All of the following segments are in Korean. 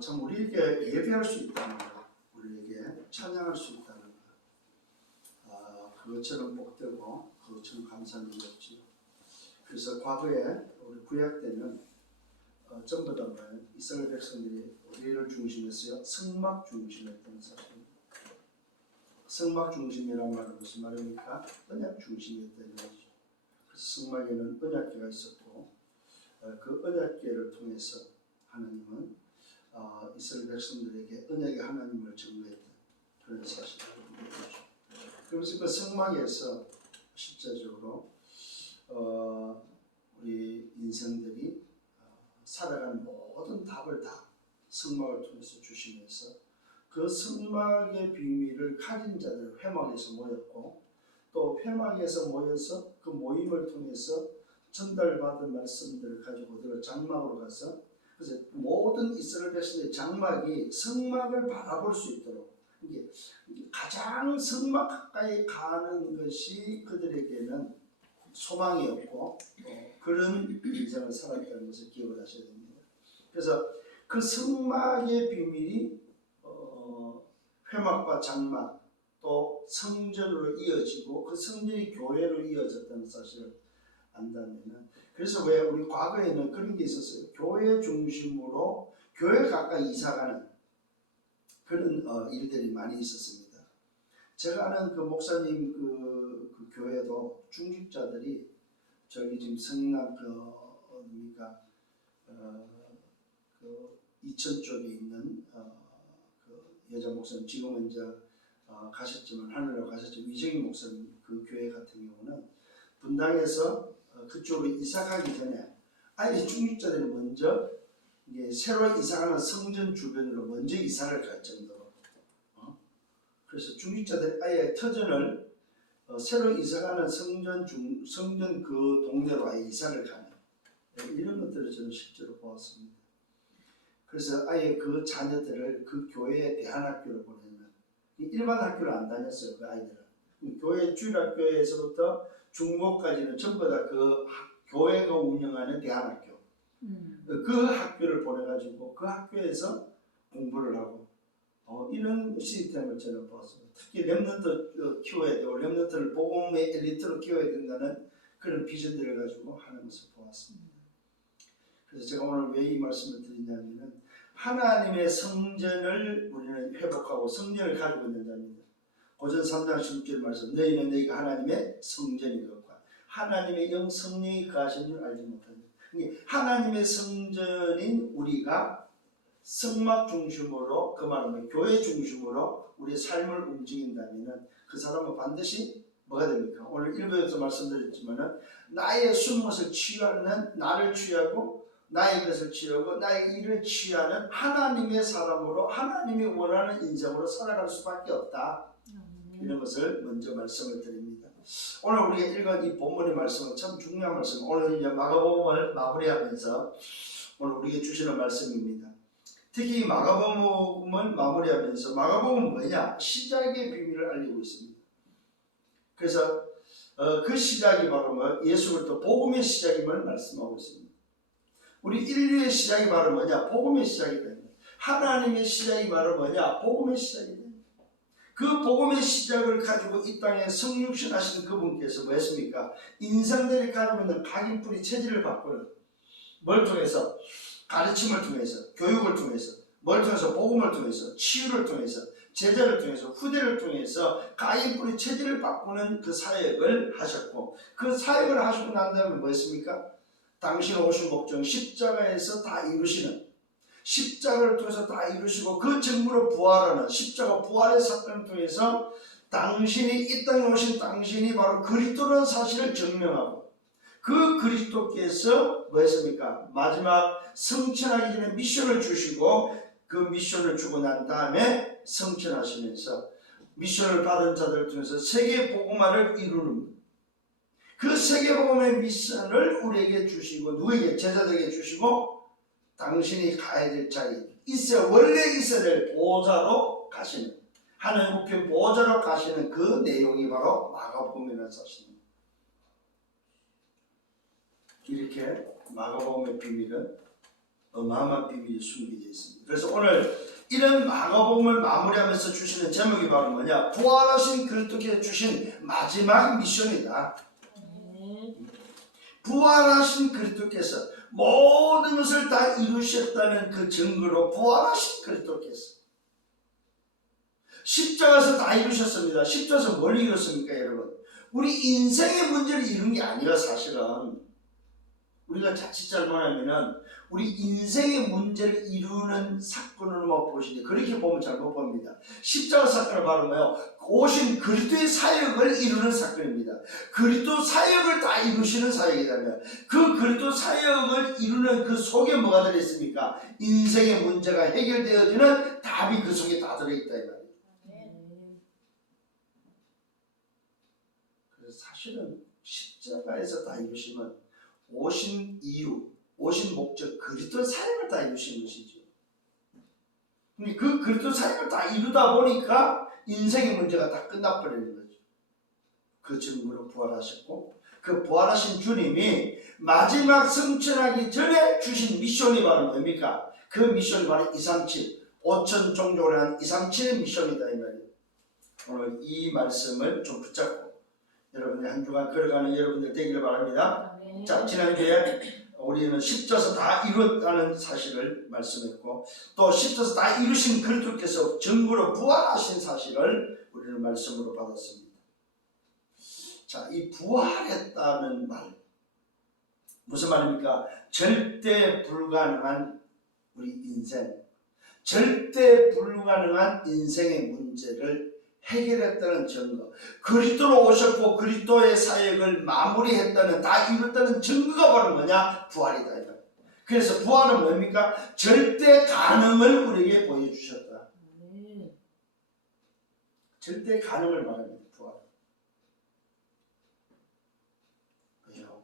참 우리에게 예배할 수 있다는 것, 우리에게 찬양할 수 있다는 것, 그것처럼 복되고 그것처럼 감사한 일이 없지요. 그래서 과거에 우리 구약 때는 전부 다 이스라엘 백성들이 우리를 중심에서요 성막 중심이었던 사실입니다. 성막 중심이란 말은 무슨 말입니까? 언약 중심이었다는 거죠. 그래서 성막에는 언약궤가 있었고 그 언약궤를 통해서 하나님은 이스라엘 백성들에게 언약의 하나님을 증거했던 그런 사실을 보여주죠. 그래서 그 성막에서 실제적으로 우리 인생들이 살아가는 모든 답을 다 성막을 통해서 주시면서 그 성막의 비밀을 가진 자들 회막에서 모였고 또 회막에서 모여서 그 모임을 통해서 전달받은 말씀들을 가지고 어디로 장막으로 가서 그래서 모든 이스라엘 백성의 장막이 성막을 바라볼 수 있도록 이게 가장 성막 가까이 가는 것이 그들에게는 소망이었고 그런 인생을 살았다는 것을 기억을 하셔야 됩니다. 그래서 그 성막의 비밀이 회막과 장막 또 성전으로 이어지고 그 성전이 교회로 이어졌다는 사실을 안다면은 그래서 왜 우리 과거에는 그런 게 있었어요. 교회 중심으로 교회 가까이 이사가는 그런 일들이 많이 있었습니다. 제가 아는 그 목사님 그 교회도 중직자들이 저기 지금 성남 그 이천 쪽에 있는 그 여자 목사님 지금은 이제 가셨지만 하늘로 가셨지만 위정희 목사님 그 교회 같은 경우는 분당에서 그쪽으로 이사 가기 전에 아예 중직자들이 먼저 이게 새로 이사가는 성전 주변으로 먼저 이사를 갈 정도로 그래서 중직자들이 아예 터전을 새로 이사가는 성전 그 동네로 아예 이사를 가는 이런 것들을 저는 실제로 보았습니다. 그래서 아예 그 자녀들을 그 교회의 대안학교로 보내면 일반 학교를 안 다녔어요. 그 아이들은 교회 주일학교에서부터 중고까지는 전부 다 그 교회가 운영하는 대안학교 그 학교를 보내가지고 그 학교에서 공부를 하고 이런 시스템을 저는 보았습니다. 특히 렘넌트 키워야 되고 렘넌트를 복음의 엘리트로 키워야 된다는 그런 비전들을 가지고 하는 것을 보았습니다. 그래서 제가 오늘 왜 이 말씀을 드리냐면은 하나님의 성전을 우리는 회복하고 성전을 가지고 있는 자입니다. 고전 3장 16절 말씀 너희는 너희가 하나님의 성전인 것과 하나님의 영 성령이 거하신 줄 알지 못하니 하나님의 성전인 우리가 성막 중심으로 그 말은 교회 중심으로 우리의 삶을 움직인다면 그 사람은 반드시 뭐가 됩니까? 오늘 1부에서 말씀드렸지만 나의 숨것을 취하는 나를 취하고 나의 것을 취하고 나의 일을 취하는 하나님의 사람으로 하나님이 원하는 인생으로 살아갈 수밖에 없다. 이런 것을 먼저 말씀을 드립니다. 오늘 우리가 읽은 이 본문의 말씀은 참 중요한 말씀. 오늘 이제 마가복음을 마무리하면서 오늘 우리에게 주시는 말씀입니다. 특히 마가복음을 마무리하면서 마가복음은 뭐냐? 시작의 비밀을 알리고 있습니다. 그래서 그 시작이 바로 예수 그리스도 복음의 시작임을 말씀하고 있습니다. 우리 인류의 시작이 바로 뭐냐? 복음의 시작이 됩니다. 하나님의 시작이 바로 뭐냐? 복음의 시작이 됩니다. 그 복음의 시작을 가지고 이 땅에 성육신 하신 그분께서 뭐 했습니까? 인생들이 가지고 있는 각인뿌리 체질을 바꾸는 뭘 통해서? 가르침을 통해서, 교육을 통해서, 뭘 통해서? 복음을 통해서, 치유를 통해서, 제자를 통해서, 후대를 통해서 각인뿌리 체질을 바꾸는 그 사역을 하셨고 그 사역을 하시고 난 다음에 뭐 했습니까? 당신 오신 목적 십자가에서 다 이루시는 십자가를 통해서 다 이루시고 그 증거로 부활하는 십자가 부활의 사건을 통해서 당신이 이 땅에 오신 당신이 바로 그리스도라는 사실을 증명하고 그 그리스도께서 뭐 했습니까? 마지막 성천하기 전에 미션을 주시고 그 미션을 주고 난 다음에 성천하시면서 미션을 받은 자들을 통해서 세계 복음화를 이루는 그 세계 복음의 미션을 우리에게 주시고 누구에게? 제자들에게 주시고 당신이 가야 될 자리 원래 있어야 될 보호자로 가시는 하나님 우편 보호자로 가시는 그 내용이 바로 마가복음이라는 사실입니다. 이렇게 마가복음의 비밀은 어마어마한 비밀이 숨겨져 있습니다. 그래서 오늘 이런 마가복음을 마무리하면서 주시는 제목이 바로 뭐냐? 부활하신 그리스도께서 주신 마지막 미션이다. 부활하신 그리스도께서 모든 것을 다 이루셨다는 그 증거로 부활하신 그리스도께서 십자가에서 다 이루셨습니다. 십자가에서 뭘 이뤘습니까, 여러분? 우리 인생의 문제를 이룬 게 아니라 사실은 우리가 자칫 잘못하면은 우리 인생의 문제를 이루는 사건으로만 보시는데 그렇게 보면 잘못 봅니다. 십자가 사건은 바로 뭐예요? 오신 그리스도의 사역을 이루는 사건입니다. 그리스도 사역을 다 이루시는 사역이라면 그 그리스도 사역을 이루는 그 속에 뭐가 들어있습니까? 인생의 문제가 해결되어지는 답이 그 속에 다 들어있다 이 말이에요. 그래서 사실은 십자가에서 다 이루시면 오신 이유, 오신 목적, 그리스도 사역을 다 이루신 것이죠. 근데 그 그리스도 사역을 다 이루다 보니까 인생의 문제가 다 끝나버리는 거죠. 그 증거로 부활하셨고 그 부활하신 주님이 마지막 성천하기 전에 주신 미션이 바로 뭡니까? 그 미션이 바로 237, 5천 종족을 한 237의 미션이다 이 말이에요. 오늘 이 말씀을 좀 붙잡고 여러분들 한 주간 걸어가는 여러분들 되기를 바랍니다. 자, 지난주에 우리는 십자서 다 이뤘다는 사실을 말씀했고 또 십자서 다 이루신 그리스도께서 증거로 부활하신 사실을 우리는 말씀으로 받았습니다. 자, 이 부활했다는 말 무슨 말입니까? 절대 불가능한 우리 인생, 절대 불가능한 인생의 문제를 해결했다는 증거, 그리스도로 오셨고 그리스도의 사역을 마무리했다는, 다 이뤘다는 증거가 바로 뭐냐? 부활이다. 그래서 부활은 뭡니까? 절대 가능을 우리에게 보여주셨다. 절대 가능을 말합니다. 부활. 왜요?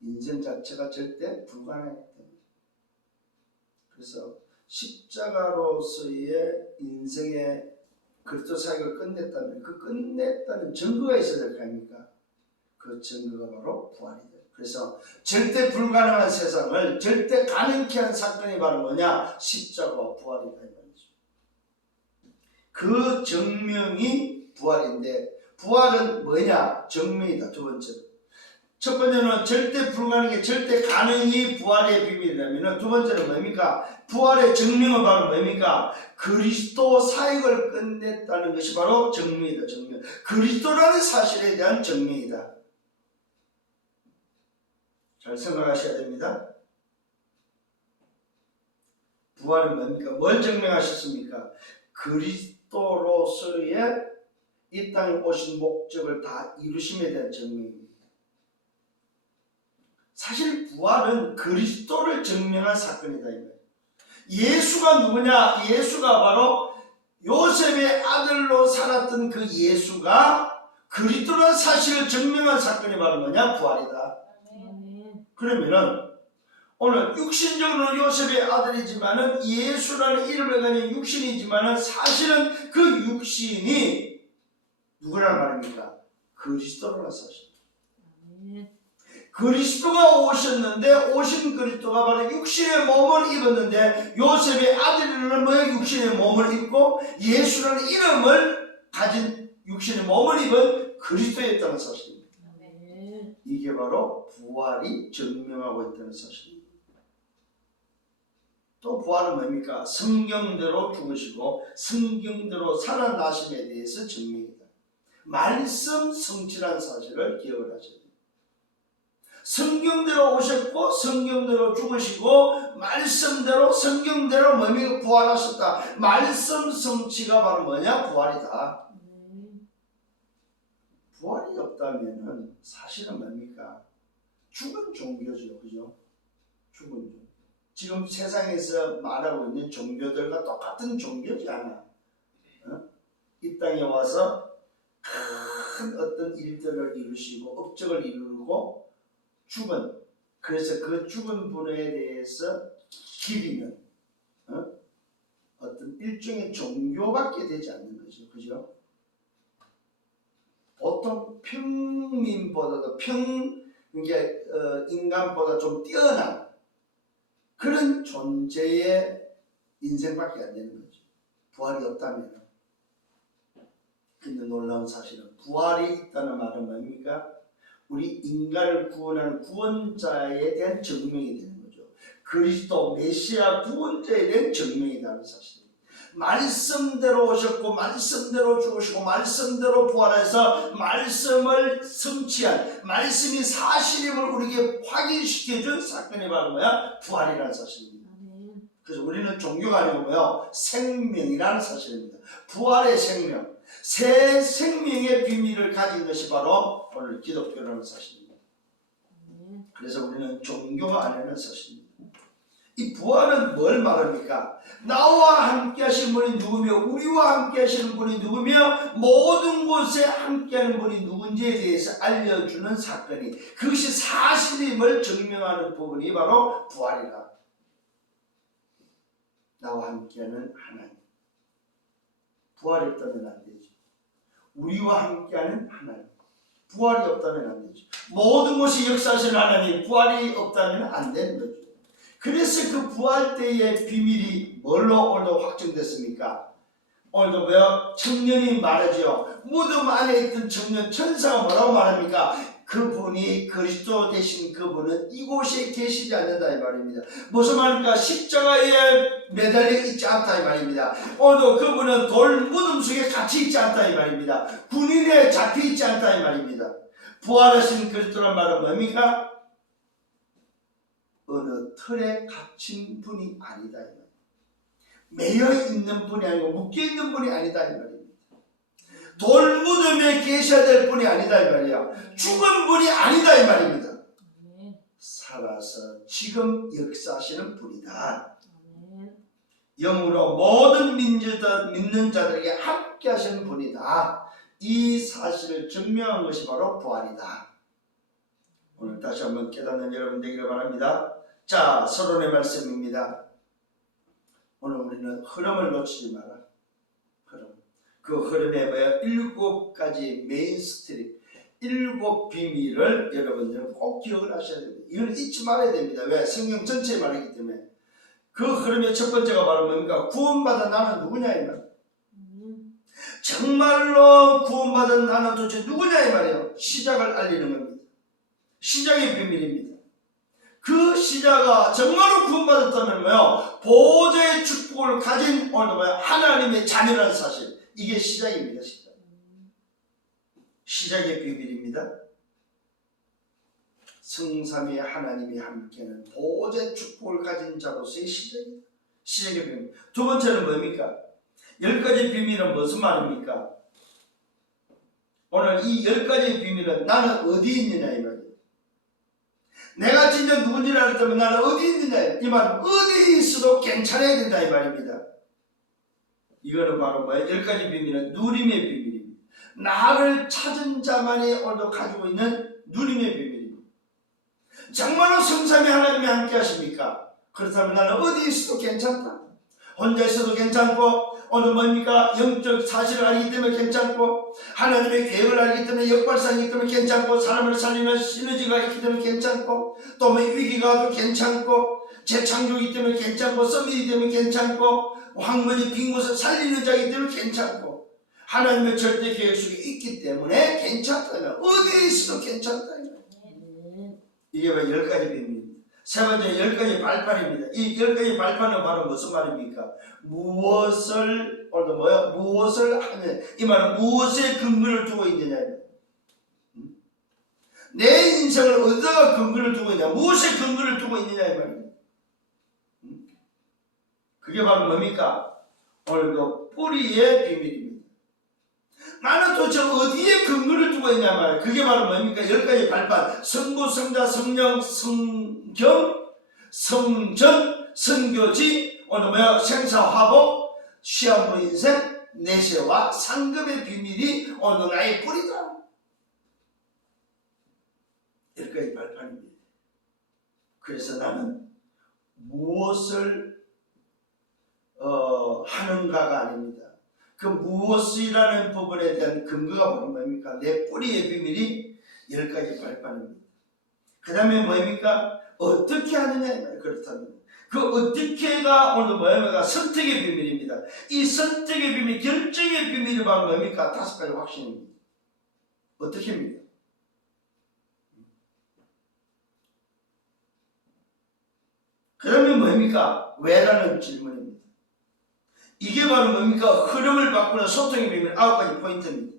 인생 자체가 절대 불가능하기 때문에. 그래서 십자가로서의 인생의 그리스도 사역을 끝냈다면 그 끝냈다는 증거가 있어야 될 거 아닙니까? 그 증거가 바로 부활이다. 그래서 절대 불가능한 세상을 절대 가능케 한 사건이 바로 뭐냐? 십자가와 부활이다 이 말이죠. 그 증명이 부활인데 부활은 뭐냐? 증명이다. 두 번째로. 첫 번째는 절대 불가능이 절대 가능이 부활의 비밀이라면 두 번째는 뭡니까? 부활의 증명은 바로 뭡니까? 그리스도 사역을 끝냈다는 것이 바로 증명이다. 증명. 그리스도라는 사실에 대한 증명이다. 잘 생각하셔야 됩니다. 부활은 뭡니까? 뭘 증명하셨습니까? 그리스도로서의 이 땅에 오신 목적을 다 이루심에 대한 증명입니다. 사실 부활은 그리스도를 증명한 사건이다. 예수가 누구냐? 예수가 바로 요셉의 아들로 살았던 그 예수가 그리스도라는 사실을 증명한 사건이 바로 뭐냐? 부활이다. 그러면은 오늘 육신적으로 요셉의 아들이지만은 예수라는 이름을 가진 육신이지만은 사실은 그 육신이 누구란 말입니까? 그리스도라는 사실. 그리스도가 오셨는데 오신 그리스도가 바로 육신의 몸을 입었는데 요셉의 아들이라는 뭐의 육신의 몸을 입고 예수라는 이름을 가진 육신의 몸을 입은 그리스도였다는 사실입니다. 이게 바로 부활이 증명하고 있다는 사실입니다. 또 부활은 뭡니까? 성경대로 죽으시고 성경대로 살아나심에 대해서 증명이다. 말씀 성취라는 사실을 기억을 하셔야 됩니다. 성경대로 오셨고 성경대로 죽으시고 말씀대로 성경대로 뭡니까? 부활하셨다. 말씀 성취가 바로 뭐냐? 부활이다. 부활이 없다면 사실은 뭡니까? 죽은 종교죠. 그죠? 죽은 종교. 지금 세상에서 말하고 있는 종교들과 똑같은 종교지 않아. 이 땅에 와서 큰 어떤 일들을 이루시고 업적을 이루고 죽은, 그래서 그 죽은 분에 대해서 기리는 어떤 일종의 종교밖에 되지 않는 거죠. 그죠? 보통 평민보다도 인간보다 좀 뛰어난 그런 존재의 인생밖에 안 되는 거죠. 부활이 없다면. 근데 놀라운 사실은 부활이 있다는 말은 뭡니까? 우리 인간을 구원하는 구원자에 대한 증명이 되는 거죠. 그리스도 메시아 구원자에 대한 증명이라는 사실입니다. 말씀대로 오셨고 말씀대로 죽으시고 말씀대로 부활해서 말씀을 성취한 말씀이 사실임을 우리에게 확인시켜준 사건이 바로 뭐야? 부활이라는 사실입니다. 그래서 우리는 종교가 아니고 뭐요? 생명이라는 사실입니다. 부활의 생명, 새 생명의 비밀을 가진 것이 바로 오늘 기독교라는 사실입니다. 그래서 우리는 종교가 아니라는 사실입니다. 이 부활은 뭘 말합니까? 나와 함께 하시는 분이 누구며 우리와 함께 하시는 분이 누구며 모든 곳에 함께 하는 분이 누군지에 대해서 알려주는 사건이, 그것이 사실임을 증명하는 부분이 바로 부활이라. 나와 함께하는 하나님. 부활이 없다면 안 되죠. 우리와 함께하는 하나님. 부활이 없다면 안 되죠. 모든 것이 역사하시는 하나님, 부활이 없다면 안 되는 거죠. 그래서 그 부활 때의 비밀이 뭘로 오늘도 확정됐습니까? 오늘도 뭐요? 청년이 말하죠. 무덤 안에 있던 청년, 천사가 뭐라고 말합니까? 그분이 그리스도 되신 그분은 이곳에 계시지 않는다 이 말입니다. 무슨 말입니까? 십자가에 매달려 있지 않다 이 말입니다. 오늘도 그분은 돌 무덤 속에 갇혀 있지 않다 이 말입니다. 군인에 잡혀 있지 않다 이 말입니다. 부활하신 그리스도란 말은 뭡니까? 어느 틀에 갇힌 분이 아니다 이 말입니다. 매여 있는 분이 아니고 묶여 있는 분이 아니다 이 말입니다. 돌 무덤에 계셔야 될 분이 아니다 이 말이야. 죽은 분이 아니다 이 말입니다. 살아서 지금 역사하시는 분이다. 영으로 모든 믿는 자들에게 함께 하시는 분이다. 이 사실을 증명한 것이 바로 부활이다. 오늘 다시 한번 깨닫는 여러분 되기를 바랍니다. 자, 서론의 말씀입니다. 오늘 우리는 흐름을 놓치지 마라. 흐름. 그 흐름에 뭐야? 7가지 메인 스트림, 7 비밀을 여러분들은 꼭 기억을 하셔야 됩니다. 이건 잊지 말아야 됩니다. 왜? 성경 전체에 말이기 때문에. 그 흐름의 첫 번째가 바로 뭡니까? 구원받은 나는 누구냐 이 말. 정말로 구원받은 나는 도대체 누구냐 이 말이에요. 시작을 알리는 겁니다. 시작의 비밀입니다. 그 시작아 정말로 구원받았다면 뭐요? 보좌의 축복을 가진 오늘도 뭐요? 하나님의 자녀라는 사실. 이게 시작입니다. 시작. 시작의 비밀입니다. 성삼위 하나님이 함께하는 보좌의 축복을 가진 자로서의 시작입니다. 시작의 비밀. 두 번째는 뭡니까? 10가지 비밀은 무슨 말입니까? 오늘 이 10가지 비밀은 나는 어디 있느냐 이 말이에요. 내가 진짜 누군지를 알았다면 나는 어디 있느냐 이 말은 어디 있어도 괜찮아야 된다 이 말입니다. 이거는 바로 뭐예요? 10가지 비밀은 누림의 비밀입니다. 나를 찾은 자만이 오늘도 가지고 있는 누림의 비밀입니다. 정말로 성삼위 하나님이 함께 하십니까? 그렇다면 나는 어디 있어도 괜찮다. 혼자 있어도 괜찮고 오늘 뭡니까? 영적 사실을 알기 때문에 괜찮고 하나님의 계획을 알기 때문에 역발상이기 때문에 괜찮고 사람을 살리는 시너지가 있기 때문에 괜찮고 또 뭐 위기가 와도 괜찮고 재창조이기 때문에 괜찮고 썸이기 때문에 괜찮고 황무지 빈 곳을 살리는 자이기 때문에 괜찮고 하나님의 절대 계획 속에 있기 때문에 괜찮다면 어디에 있어도 괜찮다. 이게 왜 10가지 비밀입니다. 세 번째 10가지 발판입니다. 이 10가지 발판은 바로 무슨 말입니까? 무엇을 오늘 뭐야? 무엇을 하냐? 이 말은 무엇에 근거를 두고 있느냐? 내 인생을 어디다가 근거를 두고 있냐? 무엇에 근거를 두고 있느냐 이 말입니다. 그게 바로 뭡니까? 오늘 그 뿌리의 비밀입니다. 나는 도대체 어디에 근거를 두고 있냐 말이에요. 그게 바로 뭡니까? 10가지 발판. 성부, 성자, 성령, 성경, 성전, 선교지, 오늘 뭐야? 생사화복, 시한부 인생, 내세와 상급의 비밀이 오늘 나의 뿌리다. 10가지 발판입니다. 그래서 나는 무엇을 하는가가 아닙니다. 그 무엇이라는 부분에 대한 근거가 바로 뭡니까? 내 뿌리의 비밀이 10가지 발판입니다. 그 다음에 뭡니까? 어떻게 하느냐? 그렇다면 그 어떻게가 오늘 뭐입니까? 선택의 비밀입니다. 이 선택의 비밀, 결정의 비밀이 바로 뭡니까? 5가지 확신입니다. 어떻게 합니까? 그러면 뭡니까? 왜라는 질문입니다. 이게 바로 뭡니까? 흐름을 바꾸는 소통의 비밀 9가지 포인트입니다.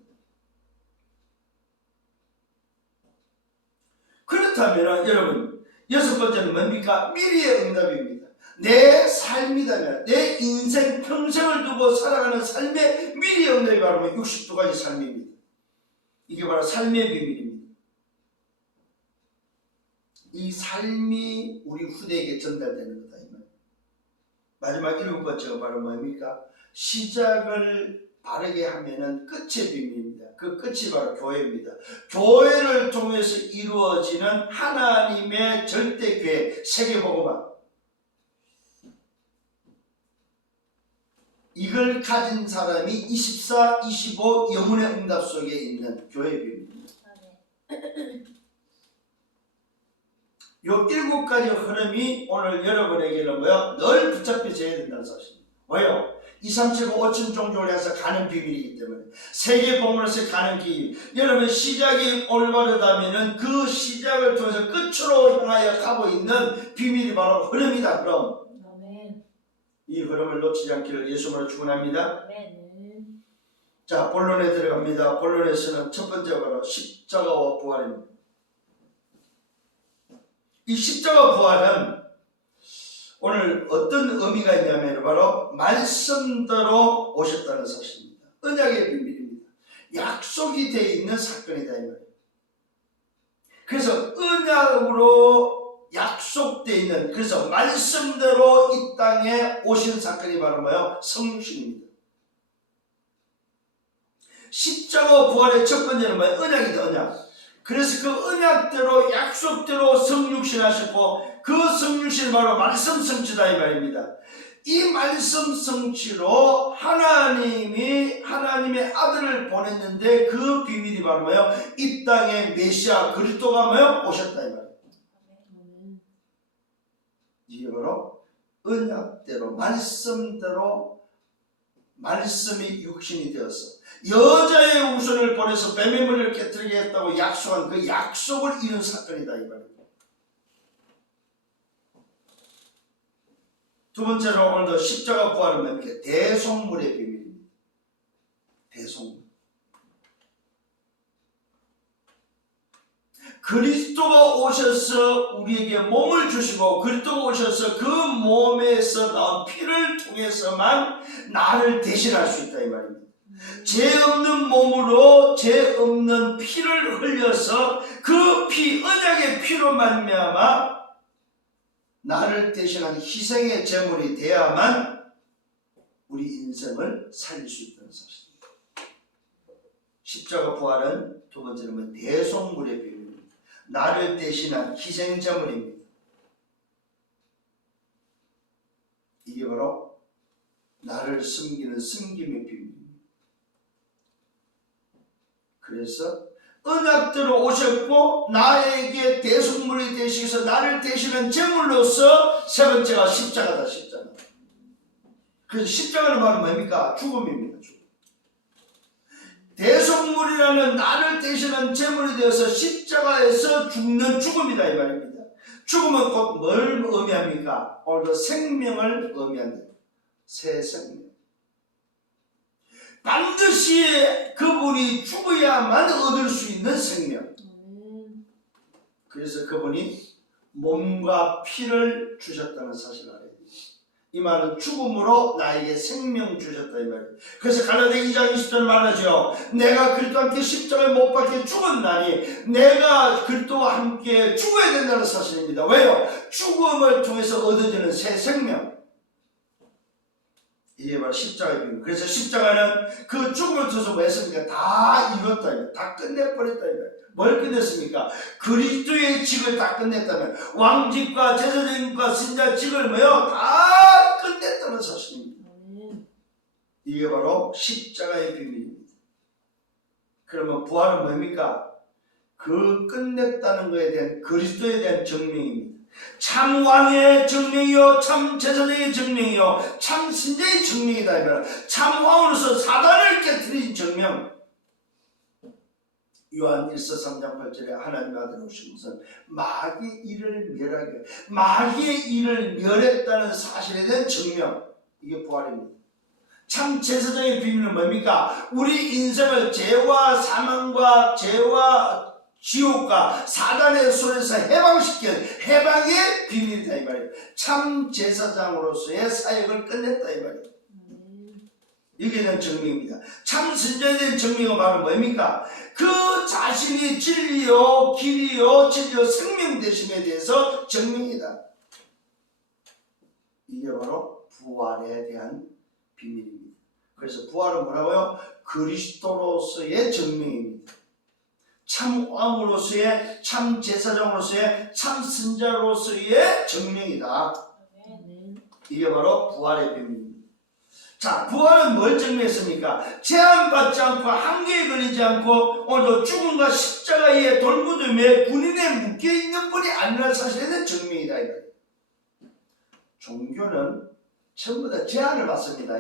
그렇다면 여러분 6번째는 뭡니까? 미래의 응답입니다. 내 삶이다면 내 인생 평생을 두고 살아가는 삶의 미래의 응답이 바로 62가지 삶입니다. 이게 바로 삶의 비밀입니다. 이 삶이 우리 후대에게 전달되는 거다. 마지막 7번째가 바로 뭡니까? 시작을 바르게 하면은 끝의 비밀입니다. 그 끝이 바로 교회입니다. 교회를 통해서 이루어지는 하나님의 절대 계획, 세계복음화. 이걸 가진 사람이 24, 25 영혼의 응답 속에 있는 교회의 비밀입니다. 요 7가지 흐름이 오늘 여러분에게는 뭐요? 늘 붙잡혀져야 된다는 사실입니다. 왜요? 2, 3, 7, 5, 5천 종족을 해서 가는 비밀이기 때문에 세계복음으로서 가는 길. 여러분 시작이 올바르다면 그 시작을 통해서 끝으로 향하여 가고 있는 비밀이 바로 흐름이다. 그럼 아멘. 이 흐름을 놓치지 않기를 예수님으로 축원합니다. 아멘. 자, 본론에 들어갑니다. 본론에서는 첫 번째가 바로 십자가와 부활입니다. 이 십자가 부활은 오늘 어떤 의미가 있냐면 바로 말씀대로 오셨다는 사실입니다. 언약의 비밀입니다. 약속이 되어 있는 사건이다 이 말이에요. 그래서 언약으로 약속되어 있는, 그래서 말씀대로 이 땅에 오신 사건이 바로 뭐예요? 성육신입니다. 십자가 부활의 첫 번째는 뭐예요? 언약이다, 언약. 그래서 그 언약대로 약속대로 성육신 하셨고 그 성육신 바로 말씀 성취다 이 말입니다. 이 말씀 성취로 하나님이 하나님의 아들을 보냈는데 그 비밀이 바로 뭐예요? 이 땅에 메시아 그리스도가 뭐예요? 오셨다 이 말이에요. 이게 바로 언약대로 말씀대로 말씀이 육신이 되어서 여자의 우선을 보내서 뱀의 머리를 깨뜨리게 했다고 약속한 그 약속을 이룬 사건이다 이 말입니다. 두 번째로 오늘도 십자가 부활은 뭡니까? 대속물의 비밀입니다. 대속물. 그리스도가 오셔서 우리에게 몸을 주시고 그리스도가 오셔서 그 몸에서 나온 피를 통해서만 나를 대신할 수 있다 이 말입니다. 죄 없는 몸으로 죄 없는 피를 흘려서 그 피, 언약의 피로 말미암아 나를 대신한 희생의 제물이 돼야만 우리 인생을 살릴 수 있다는 사실입니다. 십자가 부활은 두 번째는 대속물의 비밀입니다. 나를 대신한 희생 제물입니다. 이게 바로 나를 섬기는 섬김의 비밀입니다. 그래서 언약대로 오셨고 나에게 대속물이 되시면서 나를 대신한 제물로서 세 번째가 십자가다. 십자가. 그래서 십자가는 바로 뭡니까? 죽음입니다. 죽음. 대속물이라는 나를 대신한 제물이 되어서 십자가에서 죽는 죽음이다 이 말입니다. 죽음은 곧 뭘 의미합니까? 오늘도 생명을 의미한다. 새 생명. 반드시 그분이 죽어야만 얻을 수 있는 생명. 그래서 그분이 몸과 피를 주셨다는 사실을 알아야 됩니다. 이 말은 죽음으로 나에게 생명 주셨다 이 말이에요. 그래서 갈라디아 2장 20절 말하죠. 내가 그리스도와 함께 십자가에 못 박혀 죽었나니 내가 그리스도와 함께 죽어야 된다는 사실입니다. 왜요? 죽음을 통해서 얻어지는 새 생명. 이게 바로 십자가의 비밀. 그래서 십자가는 그 죽음을 통해서 뭐 했습니까? 다 이뤘다. 다 끝내버렸다. 뭘 끝냈습니까? 그리스도의 직을 다 끝냈다면 왕직과 제사장과 신자직을 뭐요? 다 끝냈다는 사실입니다. 이게 바로 십자가의 비밀입니다. 그러면 부활은 뭡니까? 그 끝냈다는 것에 대한 그리스도에 대한 증명입니다. 참 왕의 증명이요 참 제사장의 증명이요 참 선지자의 증명이다. 이거는 참 왕으로서 사단을 깨뜨린 증명. 요한 1서 3장 8절에 하나님의 아들 오신 것은 마귀의 일을 멸하게, 마귀의 일을 멸했다는 사실에 대한 증명. 이게 부활입니다. 참 제사장의 비밀은 뭡니까? 우리 인생을 죄와 사망과 죄와 지옥과 사단의 손에서 해방시킨 해방의 비밀이다 이 말이에요. 참 제사장으로서의 사역을 끝냈다 이 말이에요. 이게 대한 증명입니다. 참 선지자에 대한 증명은 바로 뭡니까? 그 자신이 진리요 길이요 진리요 생명 되심에 대해서 증명이다. 이게 바로 부활에 대한 비밀입니다. 그래서 부활은 뭐라고요? 그리스도로서의 증명입니다. 참 왕으로서의, 참 제사장으로서의, 참 선지자로서의 증명이다. 이게 바로 부활의 비밀입니다. 자, 부활은 뭘 증명했습니까? 제한받지 않고 한계에 걸리지 않고 오늘도 죽음과 십자가의 돌무덤에 군인에 묶여있는 분이 아니라는 사실에 대한 증명이다. 종교는 전부 다 제한을 받습니다.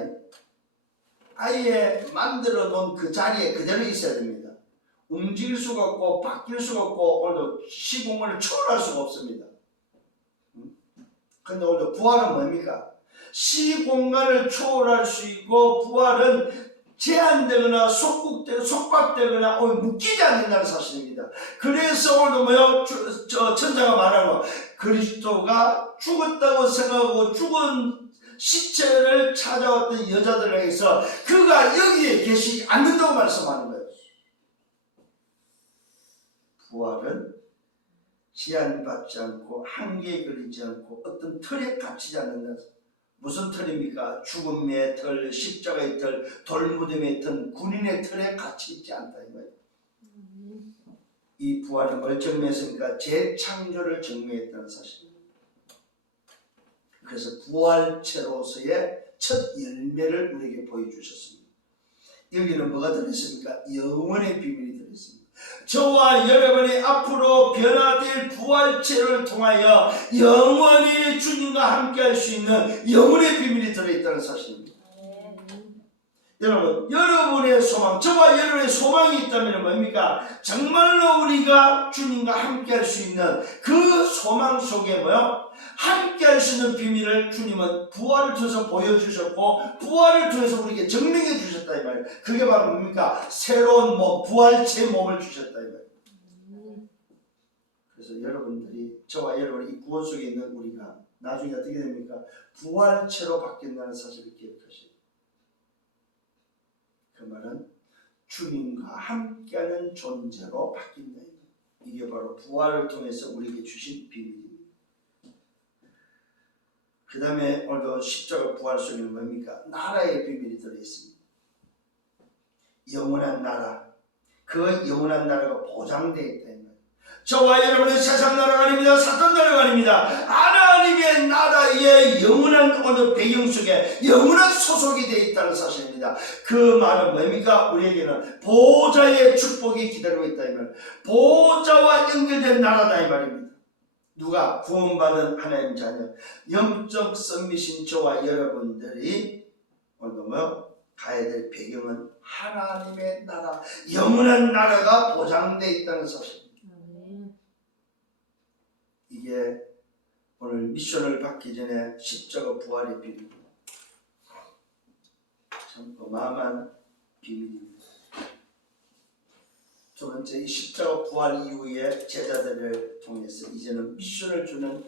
아예 만들어 놓은 그 자리에 그대로 있어야 됩니다. 움직일 수가 없고 바뀔 수가 없고 오늘도 시공간을 초월할 수가 없습니다. 근데 오늘도 부활은 뭡니까? 시공간을 초월할 수 있고 부활은 제한되거나 속박되거나 묶이지 않는다는 사실입니다. 그래서 오늘도 뭐요? 천사가 말하는 거 그리스도가 죽었다고 생각하고 죽은 시체를 찾아왔던 여자들에게서 그가 여기에 계시지 않는다고 말씀하는 거예요. 부활은 제한받지 않고 한계에 걸리지 않고 어떤 틀에 갇히지 않는다. 무슨 틀입니까? 죽음의 틀, 십자가의 틀, 돌무덤의 틀, 군인의 틀에 갇혀 있지 않다 이 말이에요. 이 부활은 뭘 증명했습니까? 재창조를 증명했다는 사실입니다. 그래서 부활체로서의 첫 열매를 우리에게 보여주셨습니다. 여기는 뭐가 들어있습니까? 영원의 비밀이 들어있습니다. 저와 여러분이 앞으로 변화될 부활체를 통하여 영원히 주님과 함께 할 수 있는 영원의 비밀이 들어있다는 사실입니다. 여러분, 여러분의 소망, 저와 여러분의 소망이 있다면 뭡니까? 정말로 우리가 주님과 함께 할 수 있는 그 소망 속에 뭐요? 함께 할 수 있는 비밀을 주님은 부활을 통해서 보여주셨고 부활을 통해서 우리에게 증명해 주셨다 이 말이에요. 그게 바로 뭡니까? 새로운 몸, 부활체 몸을 주셨다 이 말이에요. 그래서 여러분들이, 저와 여러분이 이 구원 속에 있는 우리가 나중에 어떻게 됩니까? 부활체로 바뀐다는 사실을 기억하시고, 그 말은 주님과 함께하는 존재로 바뀐다. 이게 바로 부활을 통해서 우리에게 주신 비밀입니다. 그 다음에 오늘도 십자가 부활 속에는 뭡니까? 나라의 비밀이 들어있습니다. 영원한 나라, 그 영원한 나라가 보장되어 있다. 저와 여러분의 세상 나라가 아닙니다. 사탄 나라가 아닙니다. 하나님의 나라의 영원한 어느 배경 속에 영원한 소속이 되어 있다는 사실입니다. 그 말은 뭡니까? 우리에게는 보호자의 축복이 기다리고 있다 이 말. 보호자와 연결된 나라다 이 말입니다. 누가? 구원받은 하나님 자녀, 영적 썸미신 저와 여러분들이 오늘 뭐 가야 될 배경은 하나님의 나라, 영원한 나라가 보장되어 있다는 사실입니다. 이게 오늘 미션을 받기 전에 십자가 부활의 비밀입니다. 참 어마어마한 비밀입니다. 두 번째, 이 십자가 부활 이후에 제자들을 통해서 이제는 미션을 주는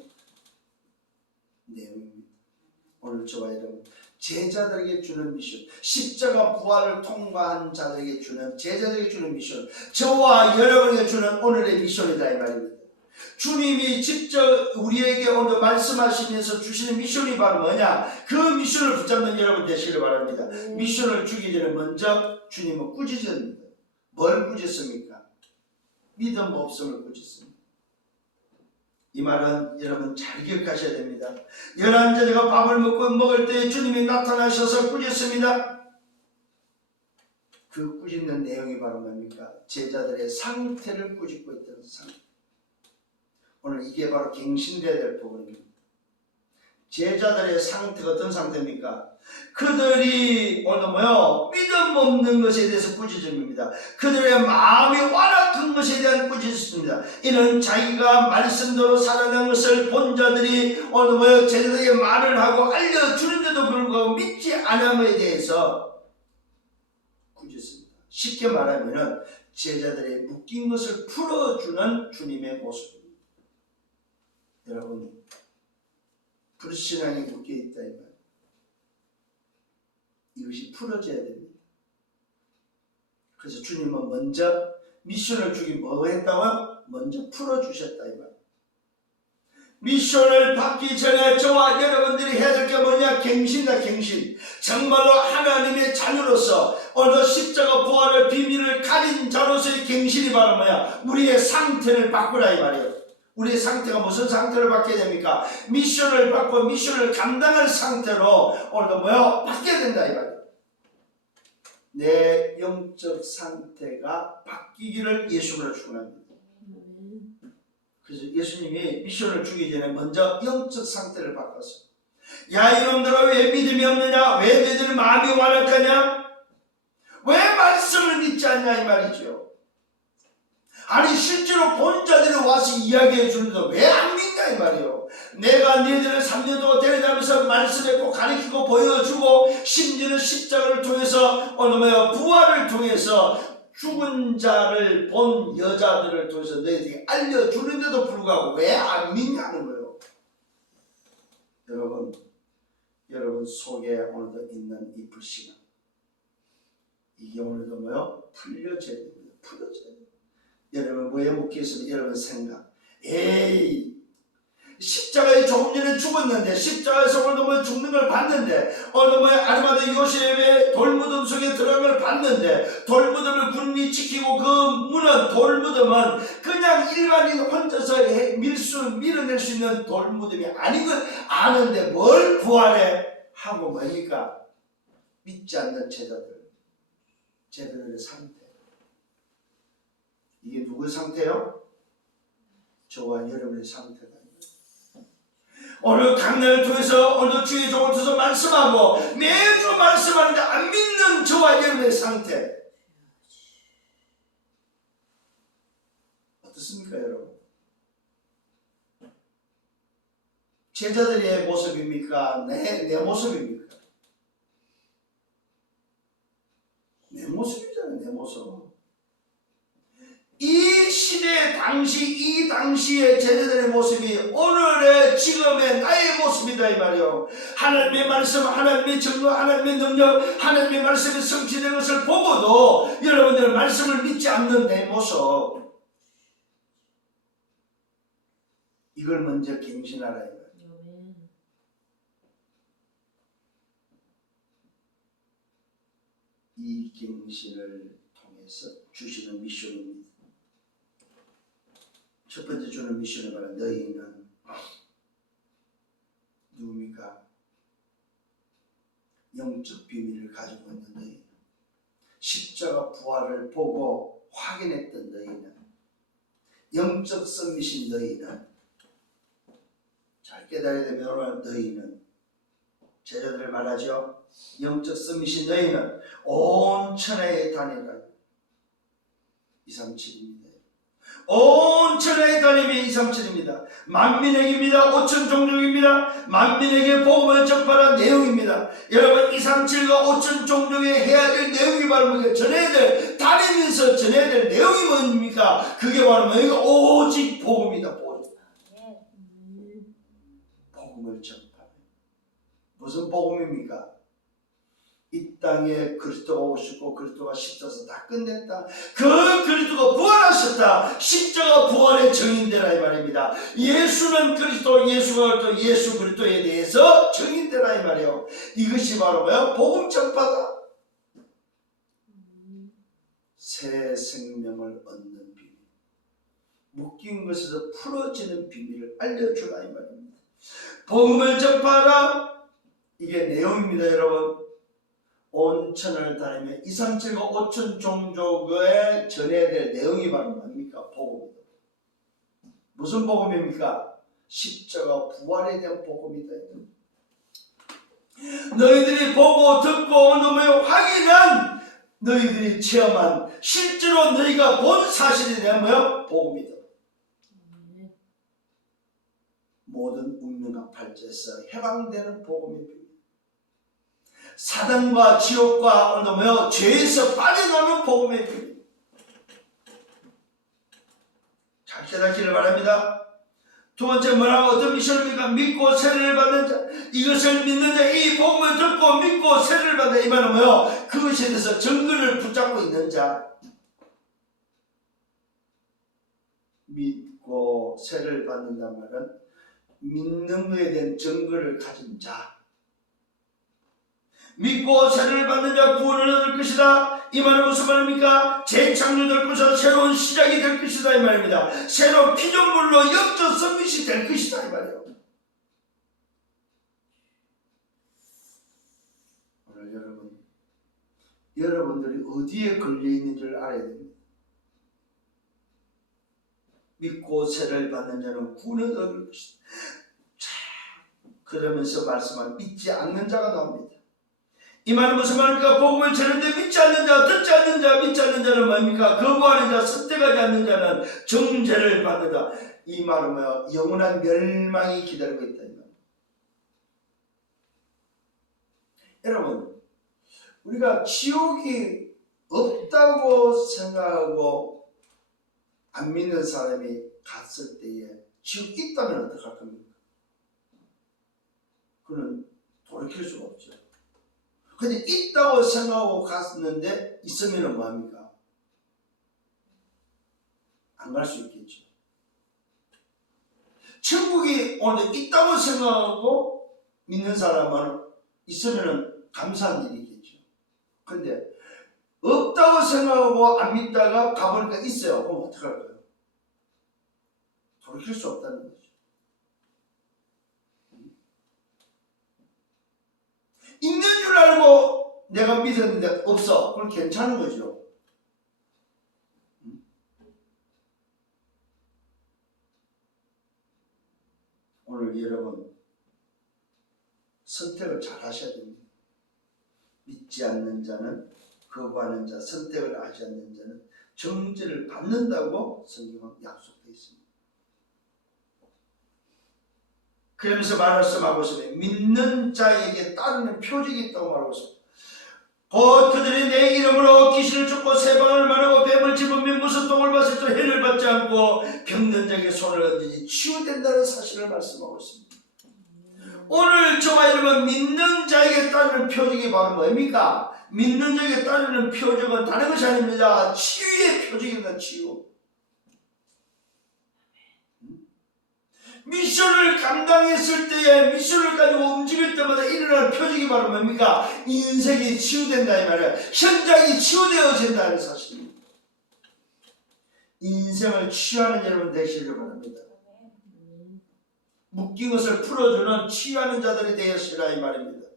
내용입니다. 오늘 저와 여러분, 제자들에게 주는 미션, 십자가 부활을 통과한 자들에게 주는, 제자들에게 주는 미션, 저와 여러분에게 주는 오늘의 미션이다 이 말입니다. 주님이 직접 우리에게 오늘 말씀하시면서 주시는 미션이 바로 뭐냐? 그 미션을 붙잡는 여러분 되시길 바랍니다. 미션을 주기 전에 먼저 주님은 꾸짖습니다. 뭘 꾸짖습니까? 믿음 없음을 꾸짖습니다. 이 말은 여러분 잘 기억하셔야 됩니다. 11제자가 밥을 먹을 때 주님이 나타나셔서 꾸짖습니다. 그 꾸짖는 내용이 바로 뭡니까? 제자들의 상태를 꾸짖고 있다는 상태. 오늘 이게 바로 갱신되어야 될 부분입니다. 제자들의 상태가 어떤 상태입니까? 그들이 오늘 믿음 없는 것에 대해서 꾸짖음입니다. 그들의 마음이 완악한 것에 대한 꾸짖음입니다. 이는 자기가 말씀대로 살아난 것을 본 자들이 오늘 제자들에게 말을 하고 알려주는데도 불구하고 믿지 않음에 대해서 꾸짖습니다. 쉽게 말하면 제자들의 묶인 것을 풀어주는 주님의 모습입니다. 여러분, 불신앙이 묶여있다 이 말. 이것이 풀어져야 됩니다. 그래서 주님은 먼저 미션을 주기 뭐 했다고? 먼저 풀어주셨다 이 말. 미션을 받기 전에 저와 여러분들이 해야 될 게 뭐냐? 갱신이다, 갱신. 정말로 하나님의 자녀로서 오늘 십자가 부활의 비밀을 가진 자로서의 갱신이 바로 뭐야? 우리의 상태를 바꾸라 이 말이에요. 우리의 상태가 무슨 상태를 받게 됩니까? 미션을 받고 미션을 감당할 상태로 오늘도 바뀌어야 된다 이 말이에요. 내 영적 상태가 바뀌기를 예수님으로 축원합니다. 그래서 예수님이 미션을 주기 전에 먼저 영적 상태를 바꿨어요. 야 이놈들아 왜 믿음이 없느냐? 왜 너희들 마음이 완악하냐? 왜 말씀을 믿지 않냐 이 말이죠. 아니 실제로 본 자들이 와서 이야기해 주는데 왜 안 믿냐 이 말이에요. 내가 너희들을 3년 동안 데려다면서 말씀했고 가르치고 보여주고 심지어는 십자가를 통해서 부활을 통해서 죽은 자를 본 여자들을 통해서 너희들이 알려주는데도 불구하고 왜 안 믿냐는 거예요. 여러분 속에 오늘도 있는 이 불신앙, 이게 오늘도 풀려져야 됩니다. 풀어져야 됩니다. 여러분 뭐에 묶여있으면 여러분 생각, 에이 십자가에 조금 전에 죽었는데 십자가에서 오늘도 죽는 걸 봤는데 아리마다 요셉의 돌무덤 속에 들어간 걸 봤는데 돌무덤을 군인이 지키고 그 문은 돌무덤은 그냥 일반인 혼자서 밀어낼 수 있는 돌무덤이 아닌 걸 아는데 뭘 부활해? 하고 뭡니까? 믿지 않는 제자들의 상태. 이게 누구의 상태요? 저와 여러분의 상태다. 오늘 강단을 통해서 오늘 주의 종을 통해서 말씀하고 매주 말씀하는데 안 믿는 저와 여러분의 상태 어떻습니까 여러분? 제자들의 모습입니까? 내 모습입니까? 내 모습이잖아요. 내 모습. 이 시대 이 당시의 제자들의 모습이 오늘의 지금의 나의 모습이다 이 말이요. 하나님의 말씀, 하나님의 정도, 하나님의 능력, 하나님의 말씀이 성취된 것을 보고도 여러분들 말씀을 믿지 않는 내 모습, 이걸 먼저 갱신하라 이 말이요. 이 갱신을 통해서 주시는 미션입니다. 첫 번째 주는 미션을 말하는 너희는 누굽니까? 영적 비밀을 가지고 있는 너희는, 십자가 부활을 보고 확인했던 너희는, 영적 썸이신 너희는, 잘 깨달아야 됩니다. 오늘 너희는 제자들을 말하죠. 영적 썸이신 너희는 온 천하에 다니라. 237입니다. 온 천하에 다니며 237입니다. 만민에게입니다. 5천 종족입니다. 만민에게 복음을 전파하는 내용입니다. 여러분 237과 5천 종족에 해야 될 내용이 바로 뭐예요? 전해들 다니면서 전해야 될 내용이 뭡니까? 그게 바로 뭐예요? 오직 복음이다. 복음을 전파하는. 무슨 복음입니까? 이 땅에 그리스도가 오셨고 그리스도가 십자가에서 다 끝냈다. 그 그리스도가 부활하셨다. 십자가 부활의 증인되라 이 말입니다. 예수는 그리스도, 예수가 또 예수 그리스도에 대해서 증인되라 이 말이에요. 이것이 바로 뭐야? 복음 전파다. 새 생명을 얻는 비밀, 묶인 것에서 풀어지는 비밀을 알려주라 이 말입니다. 복음을 전파하라. 이게 내용입니다 여러분. 온 천하를 다니며 237과 5천 종족에 전해야 될 내용이 바로 뭡니까? 복음입니다. 무슨 복음입니까? 십자가 부활에 대한 복음이다. 너희들이 보고 듣고 확인한, 너희들이 체험한, 실제로 너희가 본 사실에 대한 뭐야? 복음이다. 모든 운명과 팔자에서 해방되는 복음입니다. 사단과 지옥과 죄에서 빠져나오는 복음입니다. 잘 깨닫기를 바랍니다. 두 번째 뭐라고? 어떤 미션입니까? 믿고 세례를 받는 자, 이것을 믿는 자, 이 복음을 듣고 믿고 세례를 받는, 이 말은 뭐요? 그것에 대해서 증거를 붙잡고 있는 자, 믿고 세례를 받는다는 말은 믿는 것에 대한 증거를 가진 자, 믿고 세례를 받는 자 구원을 얻을 것이다. 이 말은 무슨 말입니까? 재창조될 것이다. 새로운 시작이 될 것이다. 이 말입니다. 새로운 피조물로 영적 서밋이 될 것이다. 이 말이에요. 오늘 여러분들이 어디에 걸려있는지를 알아야 됩니다. 믿고 세례를 받는 자는 구원을 얻을 것이다. 자, 그러면서 말씀한 믿지 않는 자가 나옵니다. 이 말은 무슨 말입니까? 복음을 전하는데 믿지 않는 자, 듣지 않는 자, 믿지 않는 자는 뭡니까? 거부하는 자, 선택하지 않는 자는 정죄를 받는다. 이 말은 뭐야? 영원한 멸망이 기다리고 있다. 여러분, 우리가 지옥이 없다고 생각하고 안 믿는 사람이 갔을 때에 지옥이 있다면 어떡할 겁니까? 그는 돌이킬 수가 없죠. 근데 있다고 생각하고 갔는데 있으면 뭐합니까? 안 갈 수 있겠죠. 천국이 오늘 있다고 생각하고 믿는 사람은 있으면 감사한 일이겠죠. 근데 없다고 생각하고 안 믿다가 가보니까 있어요. 그럼 어떡할까요? 돌이킬 수 없다는 거죠. 있는 줄 알고 내가 믿었는데 없어. 그럼 괜찮은 거죠. 오늘 여러분 선택을 잘 하셔야 됩니다. 믿지 않는 자는, 거부하는 자, 선택을 하지 않는 자는 정죄를 받는다고 성경은 약속되어 있습니다. 그러면서 말씀하고 있습니다. 믿는 자에게 따르는 표적이 있다고 말하고 있습니다. 곧 그들이 내 이름으로 귀신을 쫓고 세방을 말하고 뱀을 집으며 무슨 똥을 봤을 때 해를 받지 않고 병든 자에게 손을 얹으니 치유된다는 사실을 말씀하고 있습니다. 오늘 저와 여러분 믿는 자에게 따르는 표적이 바로 뭡니까? 믿는 자에게 따르는 표적은 다른 것이 아닙니다. 치유의 표적입니다. 치유. 미션을 감당했을 때에, 미션을 가지고 움직일 때마다 일어나는 표적이 바로 뭡니까? 인생이 치유된다 이 말이에요. 현장이 치유되어진다는 사실입니다. 인생을 치유하는 여러분 되시길 바랍니다. 묶인 것을 풀어주는 치유하는 자들이 되시라 이 말입니다.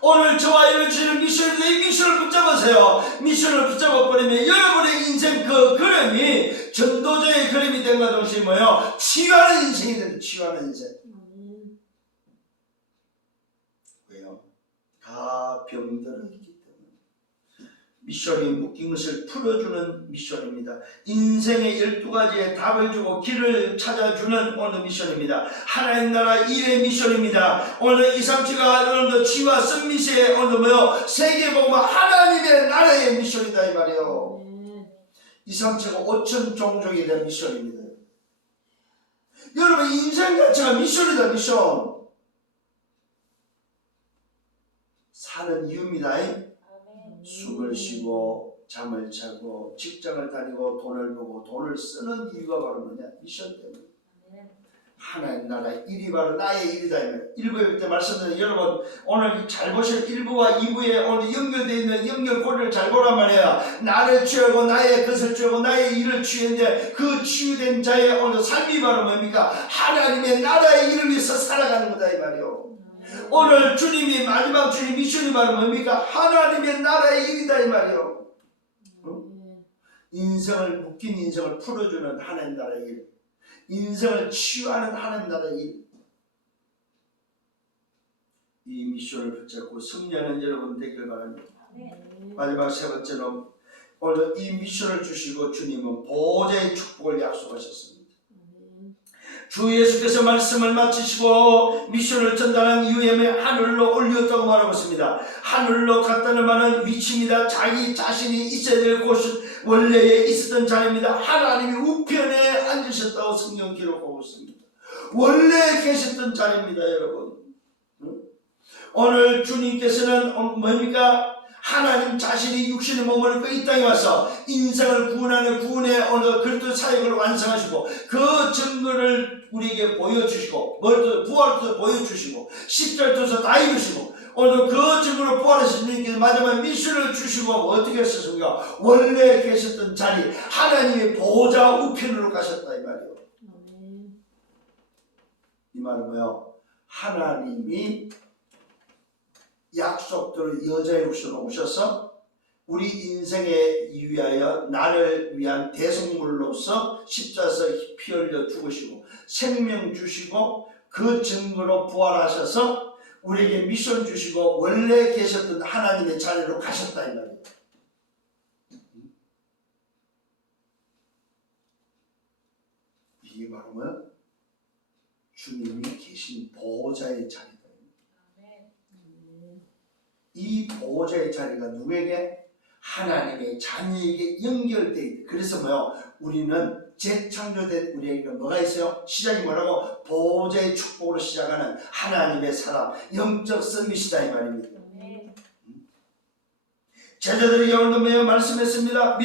오늘 저와 여러분 주시는 미션인데 이 미션을 붙잡으세요. 미션을 붙잡아버리면 여러분의 인생 그 그림이 전도자의 그림이 된과 동시에 뭐예요? 치유하는 인생이 된다. 치유하는 인생. 왜요? 다 병들어 있기 때문에. 미션이 묶인 것을 풀어주는 미션입니다. 인생의 12가지의 답을 주고 길을 찾아주는 오늘 미션입니다. 하나님 나라 일의 미션입니다. 오늘 이삼치가 오늘도 치유와 승리시의 오늘 뭐요? 세계복음 하나님의 나라의 미션이다 이 말이에요. 이삼치가 5천 종족에 대한 미션입니다. 여러분 인생 자체가 미션이다. 미션. 사는 이유입니다. 숨을 쉬고 잠을 자고 직장을 다니고 돈을 벌고 돈을 쓰는 이유가 바로 뭐냐? 미션 때문에. 하나님 나라 일이 바로 나의 일이다. 1부에 때 말씀드린 여러분 오늘 잘 보실 1부와 2부에 오늘 연결되어 있는 연결고리를 잘 보란 말이에요. 나를 취하고 나의 것을 취하고 나의 일을 취했는데 그 치유된 자의 오늘 삶이 바로 뭡니까? 하나님의 나라의 일을 위해서 살아가는 거다 이 말이에요. 오늘 주님이 마지막 주님 미션이 바로 뭡니까? 하나님의 나라의 일이다 이 말이에요. 인생을 묶인 인생을 풀어주는 하나님 나라의 일. 인생을 치유하는 하나님 나라의 일, 이 미션을 붙잡고 승리하는 여러분 되길 바랍니다. 마지막 세 번째는 오늘 이 미션을 주시고 주님은 보좌의 축복을 약속하셨습니다. 주 예수께서 말씀을 마치시고 미션을 전달한 이후에 하늘로 올렸다고 말하고 있습니다. 하늘로 갔다는 말은 위치입니다. 자기 자신이 있어야 될 곳은 원래에 있었던 자리입니다. 하나님이 우편에 앉으셨다고 성경 기록하고 있습니다. 원래 계셨던 자리입니다, 여러분. 오늘 주님께서는 뭡니까? 하나님 자신이 육신의 몸을 입고 이 땅에 와서 인생을 구원하는 구원의 어느 그리스도 사역을 완성하시고 그 증거를 우리에게 보여주시고 부활도 보여주시고 십자가에서 다 이루시고 오늘 그 증거로 부활하신 주님께서 마지막 미션을 주시고 어떻게 하셨습니까? 원래 계셨던 자리 하나님의 보좌 우편으로 가셨다 이 말이에요. 이 말은 뭐예요? 하나님이 약속대로 여자의 육신으로 오셔서 우리 인생에 위하여 나를 위한 대속물로서 십자가에서 피 흘려 죽으시고 생명 주시고 그 증거로 부활하셔서 우리에게 미션 주시고 원래 계셨던 하나님의 자리로 가셨다 이 말이에요. 이게 바로 뭐야? 주님이 계신 보호자의 자리다. 이 보호자의 자리가 누구에게? 하나님의 자녀에게 연결되어 있다. 그래서 뭐요? 우리는 재창조된 우리에게 뭐가 있어요? 시작이 뭐라고? 보호자의 축복으로 시작하는 하나님의 사람, 영적 서밋이다 이 말입니다. 제자들에게 오늘 말씀했습니다.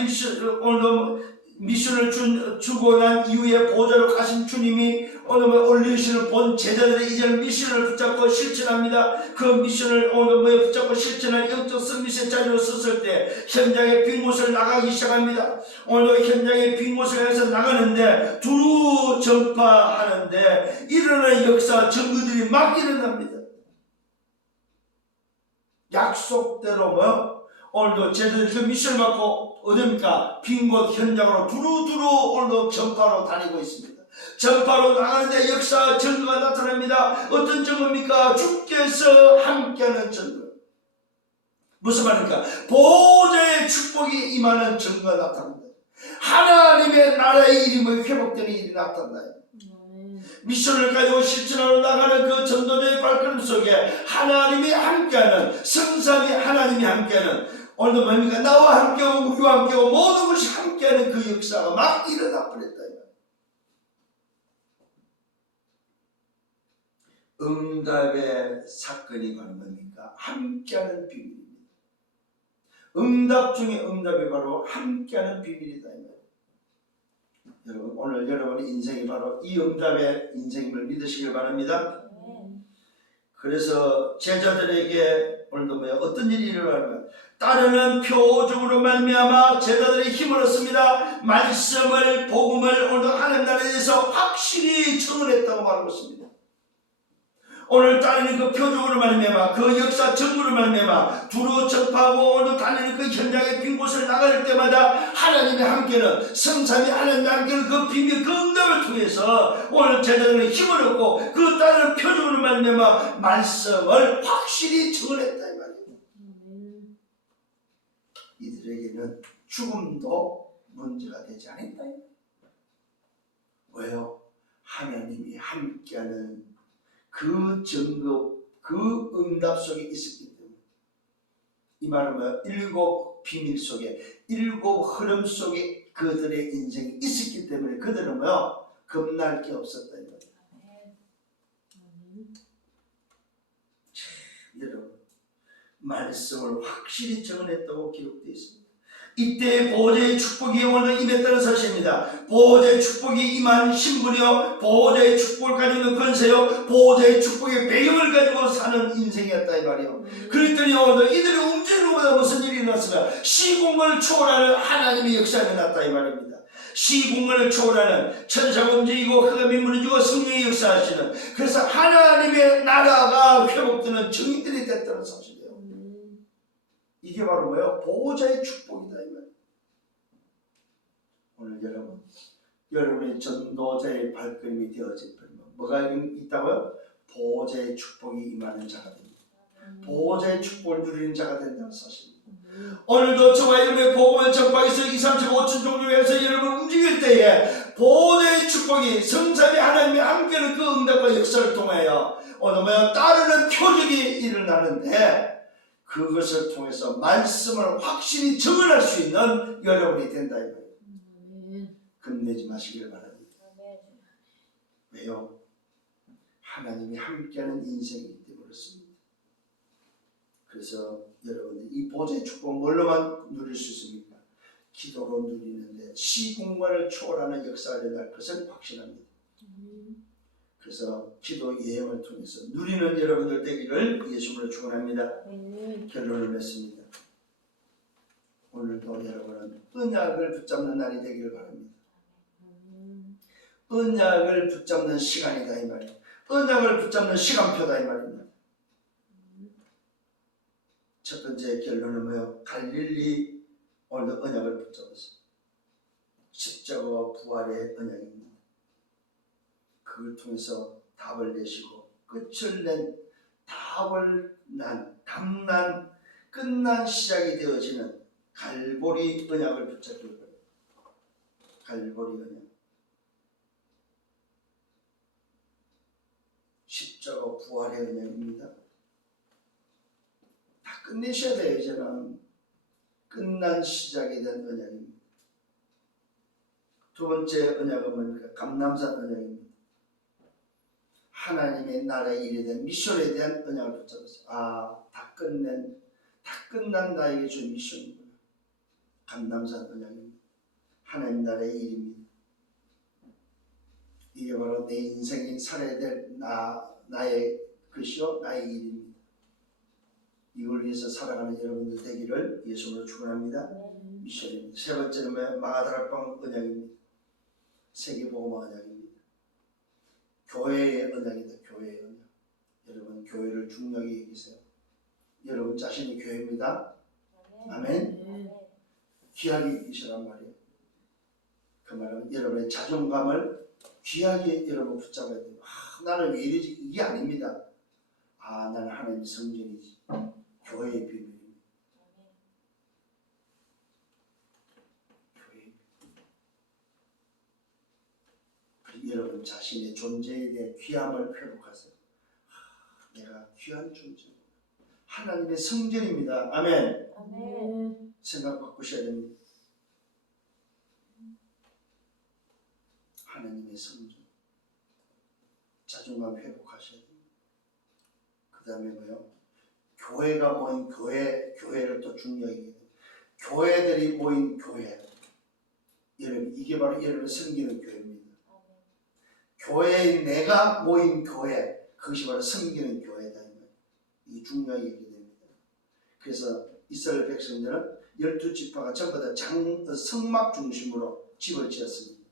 오늘 미션을 주고 난 이후에 보좌로 가신 주님이 오늘 올리시는 본 제자들의 이제는 미션을 붙잡고 실천합니다. 그 미션을 오늘 붙잡고 실천한 영적 서밋의 자리로 섰을 때 현장의 빈 곳을 나가기 시작합니다. 오늘 현장의 빈 곳을 해서 나가는데 두루 전파하는데 일어나는 역사 증거들이 막 일어납니다. 약속대로 오늘도 제자들이 그 미션을 받고 어딥니까? 빈 곳 현장으로 두루두루 오늘도 전파로 다니고 있습니다. 전파로 나가는데 역사 증거가 나타납니다. 어떤 증거입니까? 주께서 함께하는 증거. 무슨 말입니까? 보호자의 축복이 임하는 증거가 나타납니다. 하나님의 나라의 이름이 회복되는 일이 나타나요. 미션을 가지고 실천하러 나가는 그 전도자의 발걸음 속에 하나님이 함께하는 성삼위 하나님이 함께하는 오늘도 뭡니까? 나와 함께하고 우리와 함께하고 모든 것이 함께하는 그 역사가 막 일어나 버렸다. 응답의 사건이 바로 뭡니까? 함께하는 비밀입니다. 응답 중에 응답이 바로 함께하는 비밀이다. 여러분 오늘 여러분의 인생이 바로 이 응답의 인생임을 믿으시길 바랍니다. 그래서 제자들에게 오늘도 어떤 일이 일어나면 따르는 표적으로 말미암아 제자들이 힘을 얻습니다. 말씀을 복음을 오늘도 하나님 나라에 대해서 확실히 증언했다고 말하고 있습니다. 오늘 따르는 그 표적으로 말미암아 그 역사 전부로 말미암아 두루 접하고 오늘 다니는 그 현장의 빈 곳을 나갈 때마다 하나님의 함께는 성삼위 하나님의 함께는 그 비밀 그 응답을 통해서 오늘 제자들은 힘을 얻고 그 따르는 표적으로 말미암아 말씀을 확실히 증언했다 이 말이에요. 이들에게는 죽음도 문제가 되지 않았다. 왜요? 하나님이 함께하는 그 증거, 그 응답 속에 있었기 때문에 이 말은 일곱 비밀 속에 일곱 흐름 속에 그들의 인생이 있었기 때문에 그들은 겁날 게 없었다. 여러분 말씀을 확실히 정언했다고 기록되어 있습니다. 이때 보호자의 축복이 오늘 임했다는 사실입니다. 보호자의 축복이 임한 신분이요, 보호자의 축복을 가지고 있는 권세요, 보호자의 축복의 배경을 가지고 사는 인생이었다 이 말이에요. 그랬더니 오늘 이들이 움직이는 것보다 무슨 일이 일어났습니까? 시공간을 초월하는 하나님의 역사가 일어났다 이 말입니다. 시공간을 초월하는 천사가 움직이고 흑암이 무너지고 성령이 역사하시는, 그래서 하나님의 나라가 회복되는 증인들이 됐다는 사실이에요. 이게 바로 뭐예요? 보호자의 축복이다 이 말이에요. 오늘 여러분 여러분의 전도자의 발걸음이 되어질 뿐 뭐가 있다고요? 보호자의 축복이 임하는 자가 됩니다. 보호자의 축복을 누리는 자가 된다는 사실입니다. 오늘도 저와 여러분의 복음을 전파하기 위해서 2, 3, 5천 종류에서 여러분 움직일 때에 보호자의 축복이 성삼위 하나님의 함께하는 그 응답과 역사를 통하여 오늘 따르는 표적이 일어나는데 그것을 통해서 말씀을 확실히 적응할 수 있는 여러분이 된다 이 말이에요. 겁내지 마시길 바랍니다. 왜요? 하나님이 함께하는 인생이기 때문에 그렇습니다. 그래서 여러분들 이 보좌의 축복 뭘로만 누릴 수 있습니까? 기도로 누리는데 시공간을 초월하는 역사가 일어날 것은 확신합니다. 그래서 기도 예언을 통해서 누리는 여러분들 되기를 예수님으로 축원합니다. 결론을 냈습니다. 오늘도 여러분은 언약을 붙잡는 날이 되기를 바랍니다. 언약을 붙잡는 시간이다 이 말이에요. 언약을 붙잡는 시간표다 이 말입니다. 첫 번째 결론은 뭐예요? 갈릴리 오늘도 언약을 붙잡았어요. 십자가와 부활의 언약입니다. 그걸 통해서 답을 내시고 끝을 낸 담난 끝난 시작이 되어지는 갈보리 언약을 붙잡을 거예요. 갈보리 언약. 십자가 부활의 언약입니다. 다 끝내셔야 돼요. 이제는 끝난 시작이 된 언약입니다. 두 번째 언약은 뭡니까? 감람산 언약입니다. 하나님의 나라의 일에 대한 미션에 대한 언약을 붙잡았어요. 다 끝난 나에게 준 미션이구나. 감람산 언약입니다. 하나님 나라의 일입니다. 이게 바로 내 인생이 살아야 될 나의 것이요 나의 일입니다. 이걸 위해서 살아가는 여러분들 되기를 예수님으로 축원합니다. 미션입니다. 세 번째는 마가다락방 언약입니다. 세계복음 언약입니다. 교회의 언약이다. 교회의 언약. 여러분 교회를 중요하게 여기세요. 여러분 자신이 교회입니다. 아멘. 귀하게 여기시란 말이에요. 그 말은 여러분의 자존감을 귀하게 여러분 붙잡아야 돼요. 나는 왜 이러지? 이게 아닙니다. 나는 하나님의 성전이지. 교회의 비밀입니다. 교회의 비밀. 여러분 자신의 존재에 대한 귀함을 회복하세요. 내가 귀한 존재구나. 하나님의 성전입니다. 아멘. 생각 바꾸셔야 됩니다. 하나님의 성전. 자존감 회복하셔야 됩니다. 그 다음에 뭐요? 교회가 모인 교회를 또 중요하게 해야 돼요. 교회들이 모인 교회. 여러분, 이게 바로 여러분 섬기는 교회입니다. 교회인 내가 모인 교회, 그것이 바로 섬기는 교회다. 이게 중요하게 얘기됩니다. 그래서 이스라엘 백성들은 12지파가 전부 다 성막 중심으로 집을 지었습니다.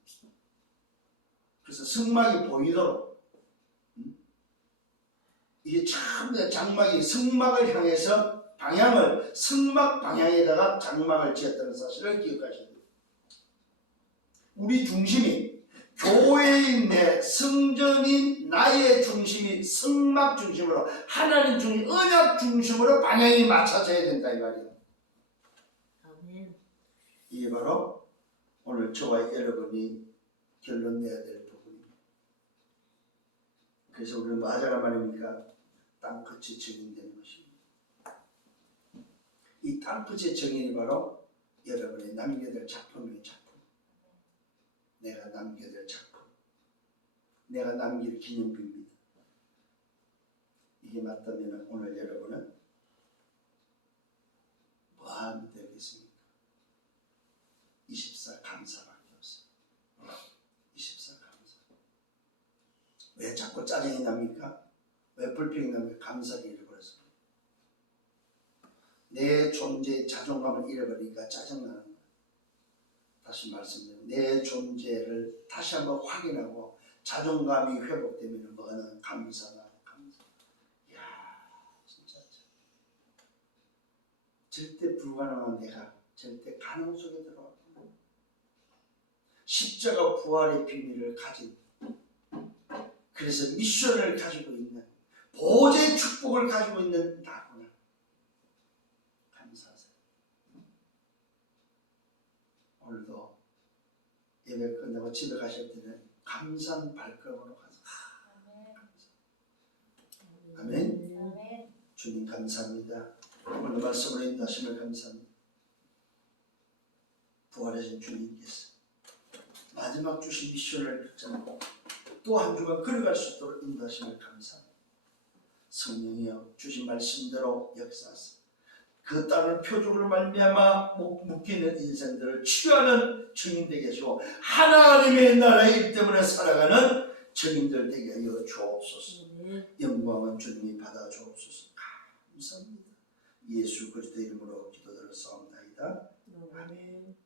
그래서 성막이 보이도록 이게 참 장막이 성막을 향해서 성막 방향에다가 장막을 지었다는 사실을 기억하셔야 돼요. 우리 중심이 교회인 내 성전인 나의 중심이 성막 중심으로 하나님 중심 언약 중심으로 방향이 맞춰져야 된다 이 말이에요. 아멘. 이게 바로 오늘 저와 여러분이 결론 내야 될 부분입니다. 그래서 우리는 뭐 하자란 말입니까? 땅끝이 증인되는 것입니다. 이 땅끝의 증인이 바로 여러분이 남겨될 작품의 작품. 내가 남겨될 작품. 내가 남길 기념비입니다. 이게 맞다면 오늘 여러분은 뭐 하면 되겠습니까? 24 감사밖에 없어요. 24 감사. 왜 자꾸 짜증이 납니까? 왜 불평이 납니까? 감사를 잃어버렸어요. 내 존재의 자존감을 잃어버리니까 짜증나는 거예요. 다시 말씀드립니다. 내 존재를 다시 한번 확인하고 자존감이 회복되면 뭐는 감사다. 감사. 이야, 진짜 절대 불가능한 내가 절대 가능 속에 들어가고 십자가 부활의 비밀을 가진, 그래서 미션을 가지고 있는, 보좌의 축복을 가지고 있는 나구나. 감사하세요. 오늘도 예배 끝나고 집에 가실 때는 감사한 발걸음으로 가서 아멘. 주님 감사합니다. 오늘 말씀으로 인도하심을 감사합니다. 부활하신 주님께서 마지막 주신 미션을 붙잡고 또 한 주간 걸어갈 수 있도록 인도하심을 감사합니다. 성령이여 주신 말씀대로 역사하사 그 땅을 표적으로 말미암아 묶이는 인생들을 치유하는 증인 되게 하시고 하나님의 나라의 일 때문에 살아가는 증인들 되게 하여 주옵소서. 영광은 주님이 받아 주옵소서. 감사합니다. 예수 그리스도 이름으로 기도드렸사옵나이다. 아멘.